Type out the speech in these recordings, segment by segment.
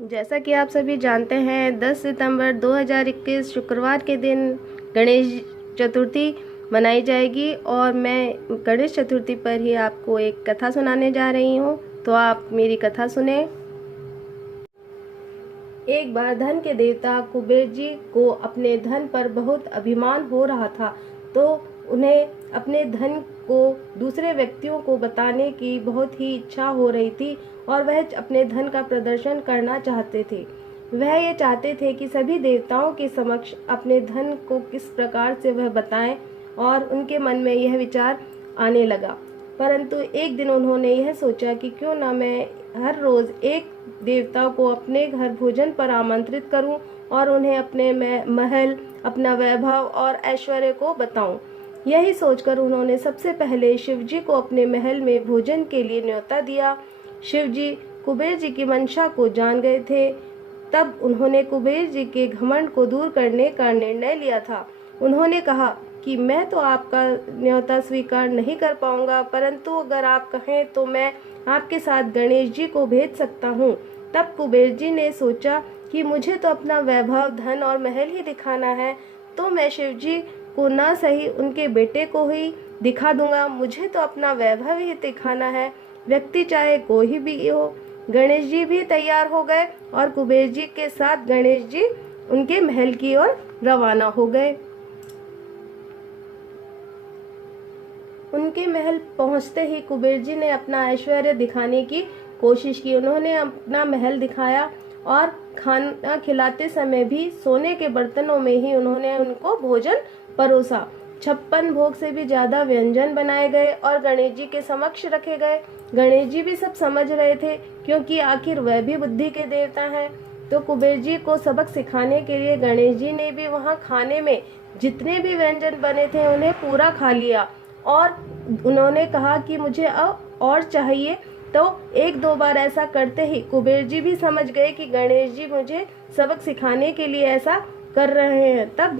जैसा कि आप सभी जानते हैं 10 सितंबर 2021 शुक्रवार के दिन गणेश चतुर्थी मनाई जाएगी और मैं गणेश चतुर्थी पर ही आपको एक कथा सुनाने जा रही हूँ। तो आप मेरी कथा सुने। एक बार धन के देवता कुबेर जी को अपने धन पर बहुत अभिमान हो रहा था, तो उन्हें अपने धन को दूसरे व्यक्तियों को बताने की बहुत ही इच्छा हो रही थी और वह अपने धन का प्रदर्शन करना चाहते थे। वह ये चाहते थे कि सभी देवताओं के समक्ष अपने धन को किस प्रकार से वह बताएं, और उनके मन में यह विचार आने लगा। परंतु एक दिन उन्होंने यह सोचा कि क्यों ना मैं हर रोज एक देवता को अपने घर भोजन पर आमंत्रित करूं और उन्हें अपने महल, अपना वैभव और ऐश्वर्य को बताऊं। यही सोचकर उन्होंने सबसे पहले शिवजी को अपने महल में भोजन के लिए न्योता दिया। शिवजी कुबेर जी की मंशा को जान गए थे। तब उन्होंने कुबेर जी के घमंड को दूर करने का निर्णय लिया था। उन्होंने कहा कि मैं तो आपका न्योता स्वीकार नहीं कर पाऊंगा, परंतु अगर आप कहें तो मैं आपके साथ गणेश जी को भेज सकता हूँ। तब कुबेर जी ने सोचा कि मुझे तो अपना वैभव, धन और महल ही दिखाना है, तो मैं शिव जी को ना सही उनके बेटे को ही दिखा दूंगा। मुझे तो अपना वैभव ही दिखाना है, व्यक्ति चाहे कोई भी हो। गणेश जी भी तैयार हो गए और कुबेर जी के साथ गणेश जी उनके महल की ओर रवाना हो गए। उनके महल पहुंचते ही कुबेर जी ने अपना ऐश्वर्य दिखाने की कोशिश की। उन्होंने अपना महल दिखाया और खाना खिलाते समय भी सोने के बर्तनों में ही उन्होंने उनको भोजन परोसा। 56 भोग से भी ज्यादा व्यंजन बनाए गए और गणेश जी के समक्ष रखे गए। गणेश जी भी सब समझ रहे थे, क्योंकि आखिर वह भी बुद्धि के देवता हैं। तो कुबेर जी को सबक सिखाने के लिए गणेश जी ने भी वहाँ खाने में जितने भी व्यंजन बने थे उन्हें पूरा खा लिया और उन्होंने कहा कि मुझे अब और चाहिए। तो एक दो बार ऐसा करते ही कुबेर जी भी समझ गए कि गणेश जी मुझे सबक सिखाने के लिए ऐसा कर रहे हैं। तब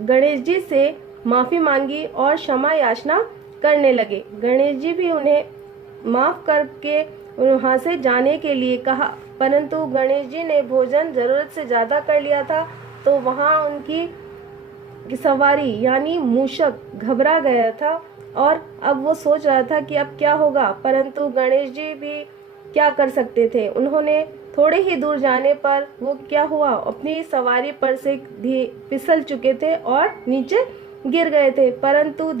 गणेश जी से माफी मांगी और क्षमा याचना करने लगे। गणेश जी भी उन्हें माफ करके वहां से जाने के लिए कहा, परंतु गणेश जी ने भोजन जरूरत से ज्यादा कर लिया था, तो वहां उनकी सवारी यानी मूषक घबरा गया था और अब वो सोच रहा था कि अब क्या होगा। परंतु गणेश जी भी क्या कर सकते थे। उन्होंने थोड़े ही दूर जाने पर वो क्या हुआ, अपनी सवारी पर से फिसल चुके थे और नीचे गिर गए थे। परंतु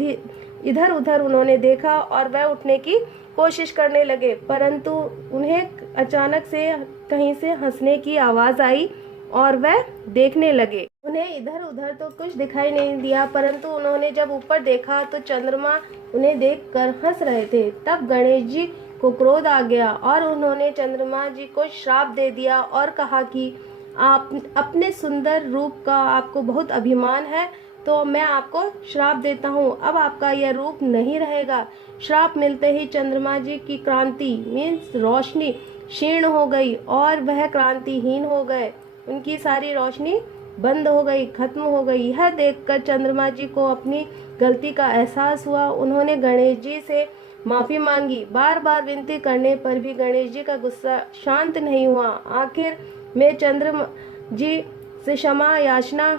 इधर उधर उन्होंने देखा और वह उठने की कोशिश करने लगे, परंतु उन्हें अचानक से कहीं से हंसने की आवाज आई और वह देखने लगे। उन्हें इधर उधर तो कुछ दिखाई नहीं दिया, परंतु उन्होंने जब ऊपर देखा तो चंद्रमा उन्हें देखकर हंस रहे थे। तब गणेश जी को क्रोध आ गया और उन्होंने चंद्रमा जी को श्राप दे दिया और कहा कि आप अपने सुंदर रूप का आपको बहुत अभिमान है, तो मैं आपको श्राप देता हूँ, अब आपका यह रूप नहीं रहेगा। श्राप मिलते ही चंद्रमा जी की क्रांति मीन्स रोशनी क्षीण हो गई और वह क्रांतिहीन हो गए। उनकी सारी रोशनी बंद हो गई, खत्म हो गई। यह देखकर चंद्रमा जी को अपनी गलती का एहसास हुआ। उन्होंने गणेश जी से माफी मांगी। बार बार विनती करने पर भी गणेश जी का गुस्सा शांत नहीं हुआ। आखिर में चंद्रमा जी से क्षमा याचना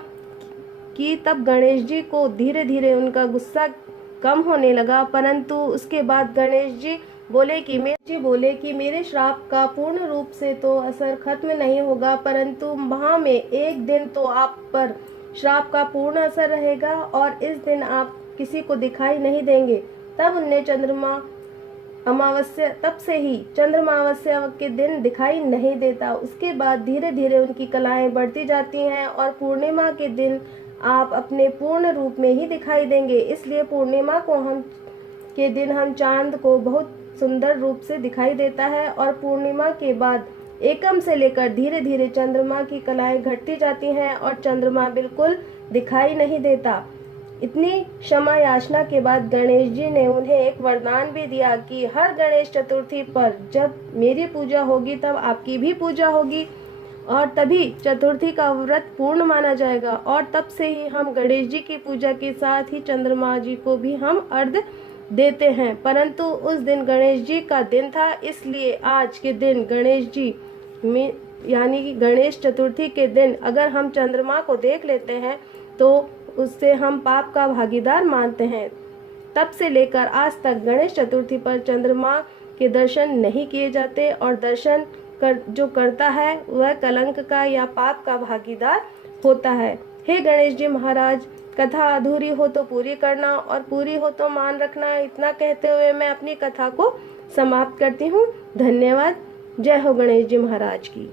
की। तब गणेश जी को धीरे धीरे उनका गुस्सा कम होने लगा, परंतु उसके बाद गणेश जी बोले कि मेरे श्राप का पूर्ण रूप से तो असर खत्म नहीं होगा, परंतु वहाँ में एक दिन तो आप पर श्राप का पूर्ण असर रहेगा और इस दिन आप किसी को दिखाई नहीं देंगे। तब उन्हें तब से ही चंद्रमा अमावस्या के दिन दिखाई नहीं देता। उसके बाद धीरे धीरे उनकी कलाएं बढ़ती जाती हैं और पूर्णिमा के दिन आप अपने पूर्ण रूप में ही दिखाई देंगे। इसलिए पूर्णिमा के दिन हम चांद को बहुत सुंदर रूप से दिखाई देता है और पूर्णिमा के बाद एकम से लेकर धीरे धीरे चंद्रमा की कलाएं घटती जाती हैं और चंद्रमा बिल्कुल दिखाई नहीं देता। इतनी क्षमा याचना के बाद गणेश जी ने उन्हें एक वरदान भी दिया कि हर गणेश चतुर्थी पर जब मेरी पूजा होगी तब आपकी भी पूजा होगी और तभी चतुर्थी का व्रत पूर्ण माना जाएगा। और तब से ही हम गणेश जी की पूजा के साथ ही चंद्रमा जी को भी हम अर्घ देते हैं, परंतु उस दिन गणेश जी का दिन था, इसलिए आज के दिन गणेश जी में यानी कि गणेश चतुर्थी के दिन अगर हम चंद्रमा को देख लेते हैं तो उससे हम पाप का भागीदार मानते हैं। तब से लेकर आज तक गणेश चतुर्थी पर चंद्रमा के दर्शन नहीं किए जाते और दर्शन जो करता है वह कलंक का या पाप का भागीदार होता है। हे गणेश जी महाराज, कथा अधूरी हो तो पूरी करना और पूरी हो तो मान रखना। इतना कहते हुए मैं अपनी कथा को समाप्त करती हूँ। धन्यवाद। जय हो गणेश जी महाराज की।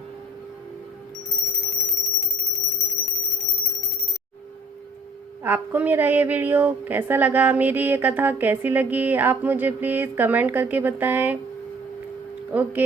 आपको मेरा ये वीडियो कैसा लगा, मेरी ये कथा कैसी लगी, आप मुझे प्लीज़ कमेंट करके बताएं। ओके।